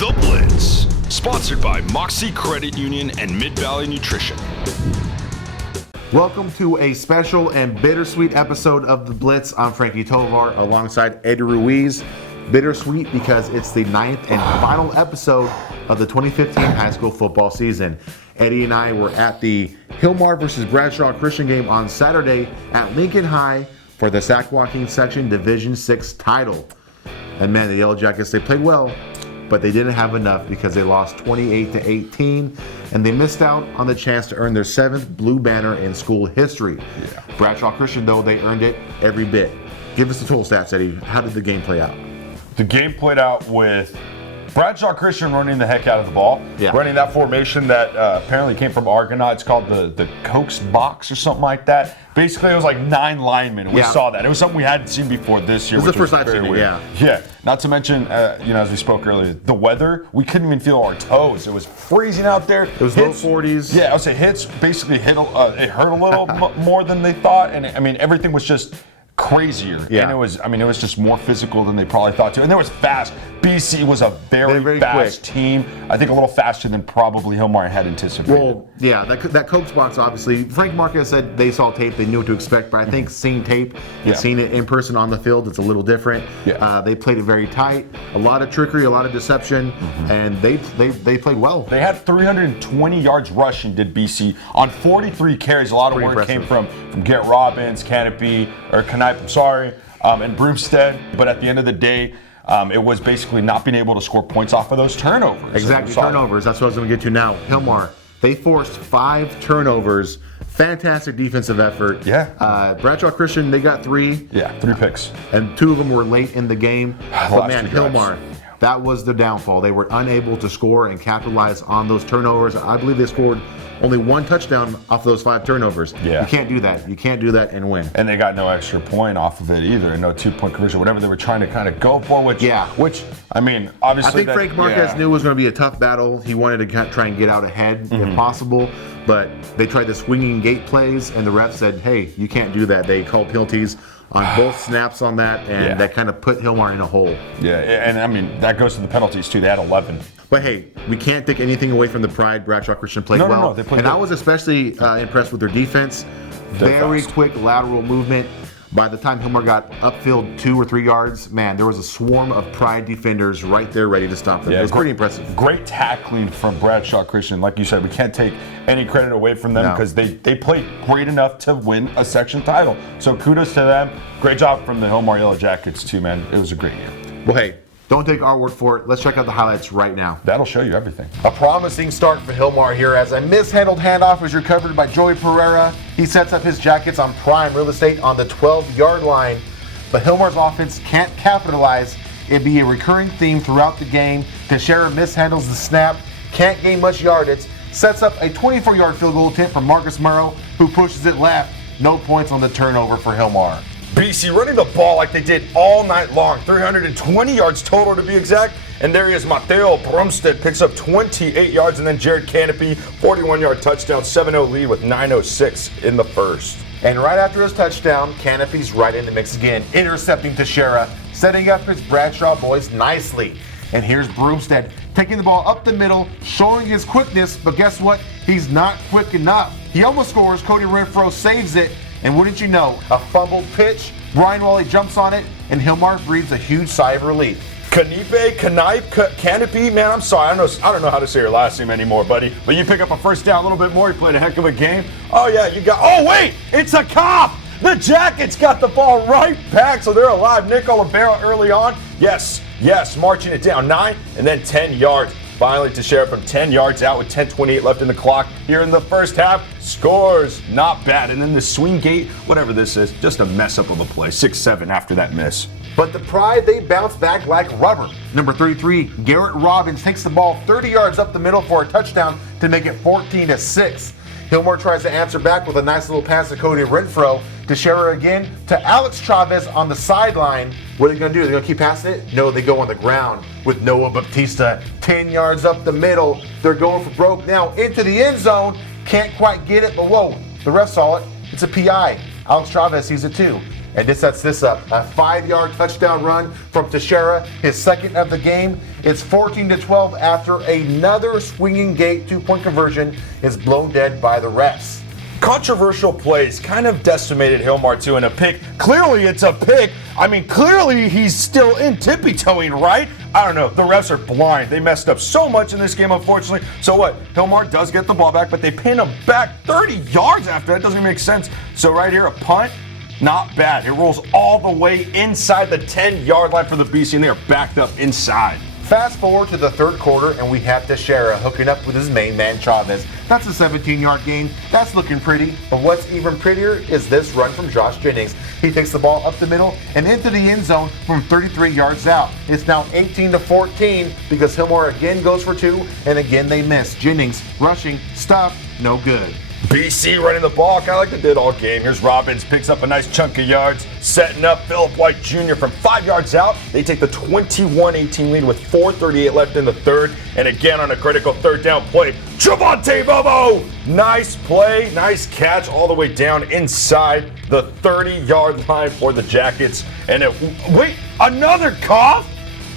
The Blitz, sponsored by Mocse Credit Union and Mid-Valley Nutrition. Welcome to a special and bittersweet episode of The Blitz. I'm Frankie Tovar alongside Eddie Ruiz. Bittersweet because it's the 9th and final episode of the 2015 high school football season. Eddie and I were at the Hilmar versus Bradshaw Christian game on Saturday at Lincoln High for the Sac-Joaquin section Division 6 title. And man, the Yellow Jackets, they played well, but they didn't have enough because they lost 28-18, and they missed out on the chance to earn their 7th blue banner in school history. Yeah. Bradshaw Christian, though, they earned it every bit. Give us the total stats, Eddie. How did the game play out? The game played out with Bradshaw Christian running the heck out of the ball, running that formation that apparently came from Argonaut. It's called the Coke's box or something like that. Basically, it was like 9 linemen, and we saw that. It was something we hadn't seen before this year. It was the first I've seen it, Yeah, not to mention, as we spoke earlier, the weather, we couldn't even feel our toes. It was freezing out there. It was low 40s. Yeah, I would say hits basically it hurt a little more than they thought, and everything was just crazier. Yeah. And it was just more physical than they probably thought to. And there was fast. BC was a very fast team. I think a little faster than probably Hilmar had anticipated. Well, yeah, that Coke's box, obviously. Frank Marquez said they saw tape, they knew what to expect, but I think seeing tape and seeing it in person on the field, it's a little different. Yeah. They played it very tight, a lot of trickery, a lot of deception, and they played well. They had 320 yards rushing, did BC, on 43 carries. A lot of Pretty work impressive. came from Garrett Robbins, Knipe, and Broomstead. But at the end of the day, it was basically not being able to score points off of those turnovers. Exactly, turnovers. That's what I was going to get to now. Hilmar, they forced 5 turnovers. Fantastic defensive effort. Yeah. Bradshaw Christian, they got 3. Yeah, 3 picks. And 2 of them were late in the game. But man, 2 drives. Hilmar, that was the downfall. They were unable to score and capitalize on those turnovers. I believe they scored only 1 touchdown off those 5 turnovers. Yeah. You can't do that. You can't do that and win. And they got no extra point off of it either, and no 2-point conversion, whatever they were trying to kind of go for, obviously. I think Frank Marquez knew it was going to be a tough battle. He wanted to try and get out ahead if possible, but they tried the swinging gate plays, and the ref said, hey, you can't do that. They called penalties on both snaps on that, and that kind of put Hilmar in a hole. Yeah, and that goes to the penalties too. They had 11. But hey, we can't take anything away from the pride. Bradshaw Christian played well. No, they played and good. I was especially impressed with their defense. Very quick lateral movement. By the time Hilmar got upfield 2 or 3 yards, man, there was a swarm of pride defenders right there ready to stop them. It was pretty impressive. Great tackling from Bradshaw Christian. Like you said, we can't take any credit away from them because they played great enough to win a section title. So kudos to them. Great job from the Hilmar Yellow Jackets too, man. It was a great game. Well, hey, don't take our word for it. Let's check out the highlights right now. That'll show you everything. A promising start for Hilmar here as a mishandled handoff is recovered by Joey Pereira. He sets up his Jackets on prime real estate on the 12-yard line. But Hilmar's offense can't capitalize. It'd be a recurring theme throughout the game. Teixeira mishandles the snap, can't gain much yardage, sets up a 24-yard field goal attempt from Marcus Murrow, who pushes it left. No points on the turnover for Hilmar. BC running the ball like they did all night long. 320 yards total to be exact. And there he is, Mateo Brumstead picks up 28 yards, and then Jared Knipe, 41-yard touchdown, 7-0 lead with 9:06 in the first. And right after his touchdown, Knipe's right in the mix again, intercepting Teixeira, setting up his Bradshaw boys nicely. And here's Broomstead taking the ball up the middle, showing his quickness, but guess what? He's not quick enough. He almost scores, Cody Renfro saves it, and wouldn't you know, a fumbled pitch, Brian Wally jumps on it, and Hilmar breathes a huge sigh of relief. Knipe, man, I'm sorry, I don't know how to say your last name anymore, buddy, but you pick up a first down a little bit more, you played a heck of a game. Oh wait, it's a cop! The Jackets got the ball right back, so they're alive. Nick Olivera early on, yes, marching it down 9 and then 10 yards. Finally, Teixeira from 10 yards out with 10:28 left in the clock here in the first half. Scores, not bad. And then the swing gate, whatever this is, just a mess up of a play. 6-7 after that miss. But the Pride, they bounce back like rubber. Number 33, Garrett Robbins takes the ball 30 yards up the middle for a touchdown to make it 14-6. Hilmar tries to answer back with a nice little pass to Cody Renfro. Teixeira again to Alex Chavez on the sideline. What are they going to do? They're going to keep passing it? No, they go on the ground with Noah Baptista 10 yards up the middle. They're going for broke now into the end zone. Can't quite get it, but whoa, the ref saw it. It's a PI. Alex Chavez sees it too. and this sets this up. A 5-yard touchdown run from Teixeira, his second of the game. It's 14-12 after another swinging gate 2-point conversion is blown dead by the refs. Controversial plays kind of decimated Hilmar too in a pick. Clearly it's a pick. I mean, clearly he's still in tippy-toeing, right? I don't know. The refs are blind. They messed up so much in this game, unfortunately. So what? Hilmar does get the ball back, but they pin him back 30 yards after. That doesn't make sense. So right here, a punt, not bad. It rolls all the way inside the 10-yard line for the BC, and they are backed up inside. Fast forward to the third quarter, and we have Teixeira hooking up with his main man, Chavez. That's a 17-yard gain. That's looking pretty. But what's even prettier is this run from Josh Jennings. He takes the ball up the middle and into the end zone from 33 yards out. It's now 18-14 because Hilmar again goes for 2, and again they miss. Jennings rushing, stuff, no good. BC running the ball, kind of like they did all game. Here's Robbins, picks up a nice chunk of yards, setting up Philip White Jr. from 5 yards out. They take the 21-18 lead with 4:38 left in the third. And again on a critical third down play, Javonte Bobo! Nice play, nice catch all the way down inside the 30-yard line for the Jackets. And wait, another cough?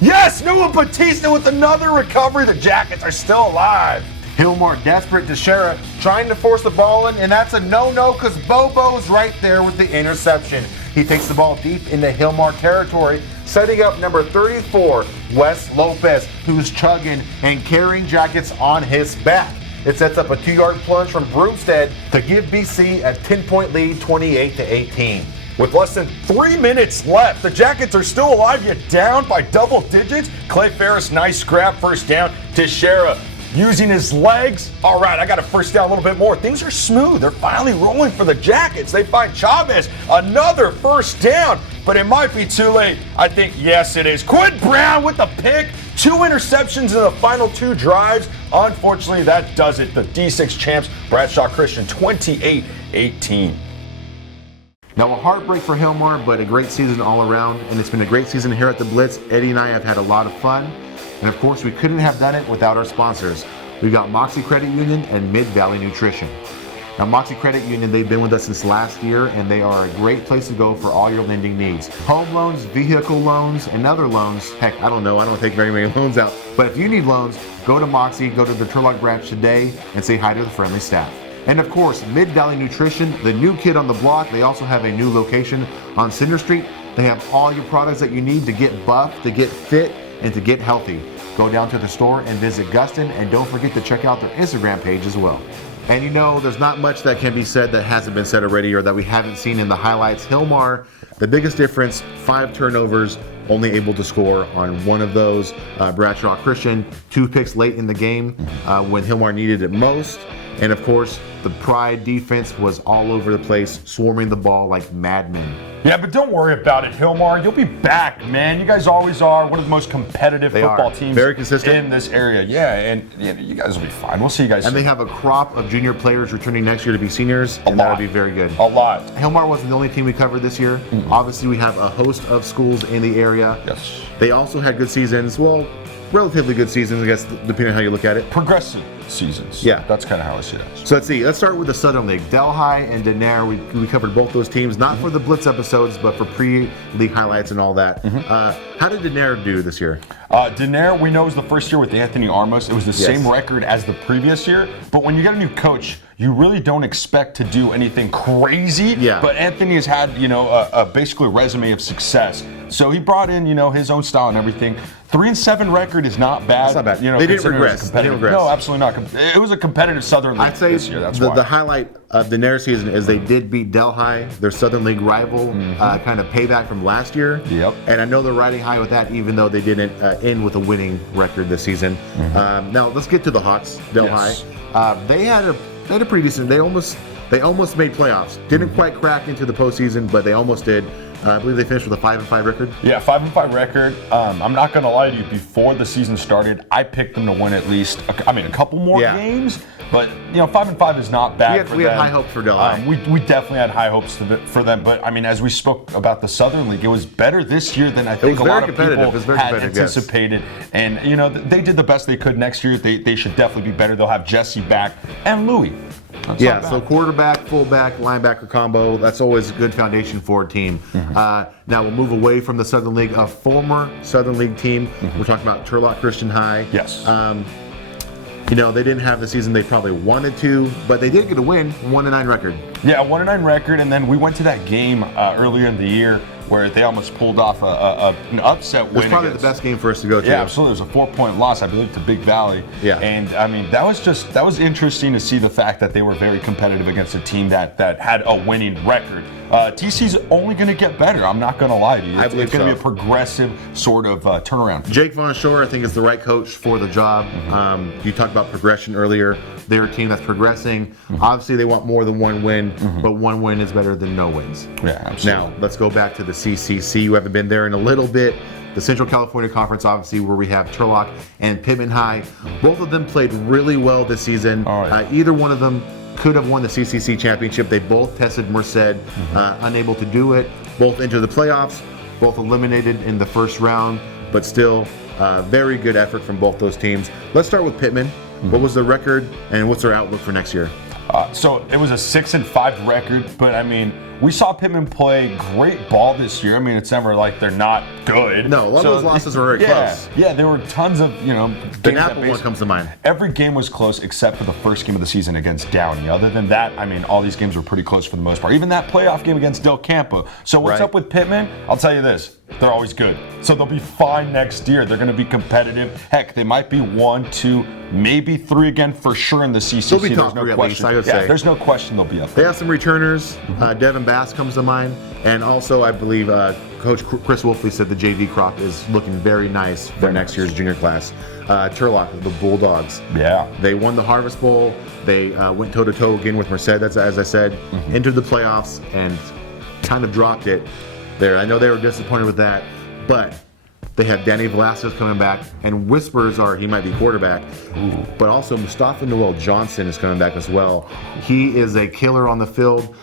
Yes, Noah Batista with another recovery. The Jackets are still alive. Hilmar desperate, Teixeira trying to force the ball in, and that's a no-no because Bobo's right there with the interception. He takes the ball deep into Hilmar territory, setting up number 34, Wes Lopez, who's chugging and carrying Jackets on his back. It sets up a 2-yard plunge from Broomstead to give BC a 10-point lead, 28-18. With less than 3 minutes left, the Jackets are still alive, yet down by double digits. Clay Ferris, nice scrap, first down. Teixeira using his legs. All right, I got a first down a little bit more. Things are smooth. They're finally rolling for the Jackets. They find Chavez, another first down, but it might be too late. I think, yes, it is. Quinn Brown with the pick. 2 interceptions in the final 2 drives. Unfortunately, that does it. The D6 champs, Bradshaw Christian, 28-18. Now, a heartbreak for Hilmar, but a great season all around, and it's been a great season here at the Blitz. Eddie and I have had a lot of fun. And of course, we couldn't have done it without our sponsors. We've got Mocse Credit Union and Mid-Valley Nutrition. Now, Mocse Credit Union, they've been with us since last year, and they are a great place to go for all your lending needs. Home loans, vehicle loans, and other loans. Heck, I don't know, I don't take very many loans out. But if you need loans, go to Mocse, go to the Turlock branch today, and say hi to the friendly staff. And of course, Mid-Valley Nutrition, the new kid on the block. They also have a new location on Center Street. They have all your products that you need to get buff, to get fit, and to get healthy. Go down to the store and visit Gustin, and don't forget to check out their Instagram page as well. And you know, there's not much that can be said that hasn't been said already or that we haven't seen in the highlights. Hilmar, the biggest difference, 5 turnovers, only able to score on one of those. Bradshaw Christian, 2 picks late in the game when Hilmar needed it most. And of course, the Pride defense was all over the place, swarming the ball like madmen. Yeah, but don't worry about it, Hilmar. You'll be back, man. You guys always are one of the most competitive football teams very consistent in this area. Yeah, and you guys will be fine. We'll see you guys soon. And they have a crop of junior players returning next year to be seniors, and that'll be very good. A lot. Hilmar wasn't the only team we covered this year. Obviously, we have a host of schools in the area. Yes. They also had good seasons. Well, relatively good seasons, I guess, depending on how you look at it. Progressive seasons. Yeah. That's kind of how I see it. So let's see. Let's start with the Southern League. Delhi and Denair, we covered both those teams, not for the Blitz episodes, but for pre-league highlights and all that. How did Denair do this year? Denair, we know, was the first year with Anthony Armos. It was the same record as the previous year. But when you get a new coach, you really don't expect to do anything crazy. Yeah. But Anthony has had, basically a resume of success. So he brought in, his own style and everything. 3-7 record is not bad. It's not bad. They didn't regress. No, absolutely not. It was a competitive Southern League I'd say this year. That's why. The highlight of the Denair season is they did beat Delhi, their Southern League rival, kind of payback from last year. Yep. And I know they're riding high with that, even though they didn't end with a winning record this season. Now let's get to the Hawks, Delhi. Yes. They had a pretty decent. They almost made playoffs. Didn't quite crack into the postseason, but they almost did. I believe they finished with a 5-5 record. Yeah, 5-5 record. I'm not going to lie to you. Before the season started, I picked them to win at least, a couple more games. But 5-5 is not bad for them. We had high hopes for Delhi. We definitely had high hopes for them. But I mean, as we spoke about the Southern League, it was better this year than I think a lot of people had anticipated. Yes. And they did the best they could. Next year, they should definitely be better. They'll have Jesse back and Louis. So quarterback, fullback, linebacker combo, that's always a good foundation for a team. Now we'll move away from the Southern League, a former Southern League team. We're talking about Turlock Christian High. Yes. They didn't have the season they probably wanted to, but they did get a win, 1-9 record. Yeah, 1-9 record, and then we went to that game earlier in the year where they almost pulled off an upset win. It was probably the best game for us to go to. Yeah, absolutely. It was a 4-point loss, I believe, to Big Valley. Yeah. And I mean, that was interesting to see the fact that they were very competitive against a team that had a winning record. TC's only going to get better. I'm not going to lie to you. It's going to be a progressive sort of turnaround. Jake Von Shore, I think, is the right coach for the job. You talked about progression earlier. They're a team that's progressing. Obviously, they want more than one win, but one win is better than no wins. Yeah, absolutely. Now, let's go back to the CCC. You haven't been there in a little bit. The Central California Conference, obviously, where we have Turlock and Pittman High. Both of them played really well this season. Either one of them could have won the CCC championship. They both tested Merced, unable to do it. Both into the playoffs, both eliminated in the first round, but still very good effort from both those teams. Let's start with Pittman. What was the record and what's their outlook for next year? So it was a 6-5 record, but I mean, we saw Pittman play great ball this year. I mean, it's never like they're not good. No, a lot of those losses were very close. Yeah, there were tons of, The Napa one comes to mind. Every game was close except for the first game of the season against Downey. Other than that, I mean, all these games were pretty close for the most part. Even that playoff game against Del Campo. So what's up with Pittman? I'll tell you this. They're always good. So they'll be fine next year. They're going to be competitive. Heck, they might be 1, 2, maybe 3 again for sure in the CCC. They'll be top 3 at least, I would say. There's no question they'll be up They there. have some returners. Devin Bass comes to mind. And also, I believe Coach Chris Wolfley said the JV crop is looking very nice for next year's junior class. Turlock, the Bulldogs. Yeah. They won the Harvest Bowl. They went toe-to-toe again with Merced, that's, as I said, entered the playoffs and kind of dropped it there. I know they were disappointed with that, but they have Danny Velasquez coming back, and whispers are he might be quarterback. But also Mustafa Noel Johnson is coming back as well. He is a killer on the field.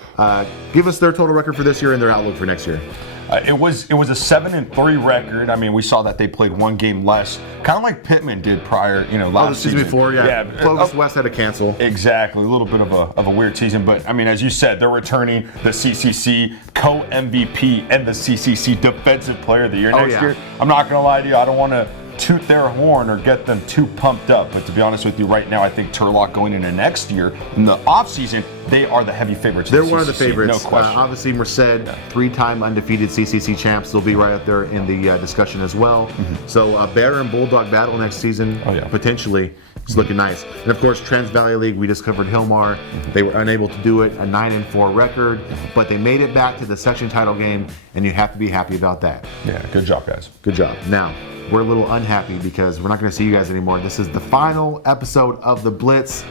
Give us their total record for this year and their outlook for next year. It was a 7-3 record. I mean, we saw that they played 1 game less, kind of like Pittman did prior, last season. Before, Clovis West had to cancel. Exactly, a little bit of a weird season, but I mean, as you said, they're returning the CCC co-MVP and the CCC Defensive Player of the Year next year. I'm not gonna lie to you, I don't want to toot their horn or get them too pumped up, but to be honest with you, right now, I think Turlock going into next year in the off season, they are the heavy favorites. They're one of the favorites. No question. Obviously, Merced, 3-time undefeated CCC champs. They'll be right up there in the discussion as well. So a Bear and Bulldog battle next season, potentially. It's looking nice. And of course, Trans Valley League, we discovered Hilmar. They were unable to do it, a 9-4 record, but they made it back to the section title game, and you have to be happy about that. Yeah, good job, guys. Good job. Now, we're a little unhappy because we're not going to see you guys anymore. This is the final episode of the Blitz.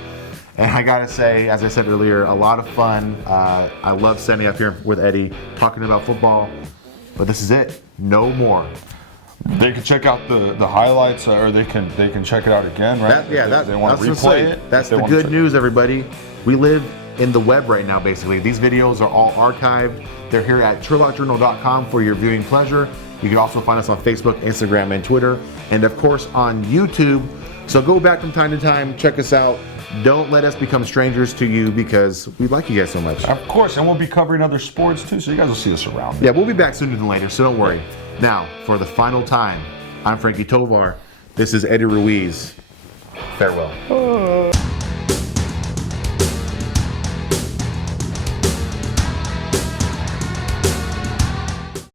And I gotta say, as I said earlier, a lot of fun. I love standing up here with Eddie, talking about football. But this is it. No more. They can check out the highlights, or they can check it out again, right? They want to replay it. That's the good news, everybody. We live in the web right now, basically. These videos are all archived. They're here at turlockjournal.com for your viewing pleasure. You can also find us on Facebook, Instagram, and Twitter, and of course on YouTube. So go back from time to time, check us out. Don't let us become strangers to you because we like you guys so much. Of course, and we'll be covering other sports too, so you guys will see us around. Yeah, we'll be back sooner than later, so don't worry. Now, for the final time, I'm Frankie Tovar. This is Eddie Ruiz. Farewell.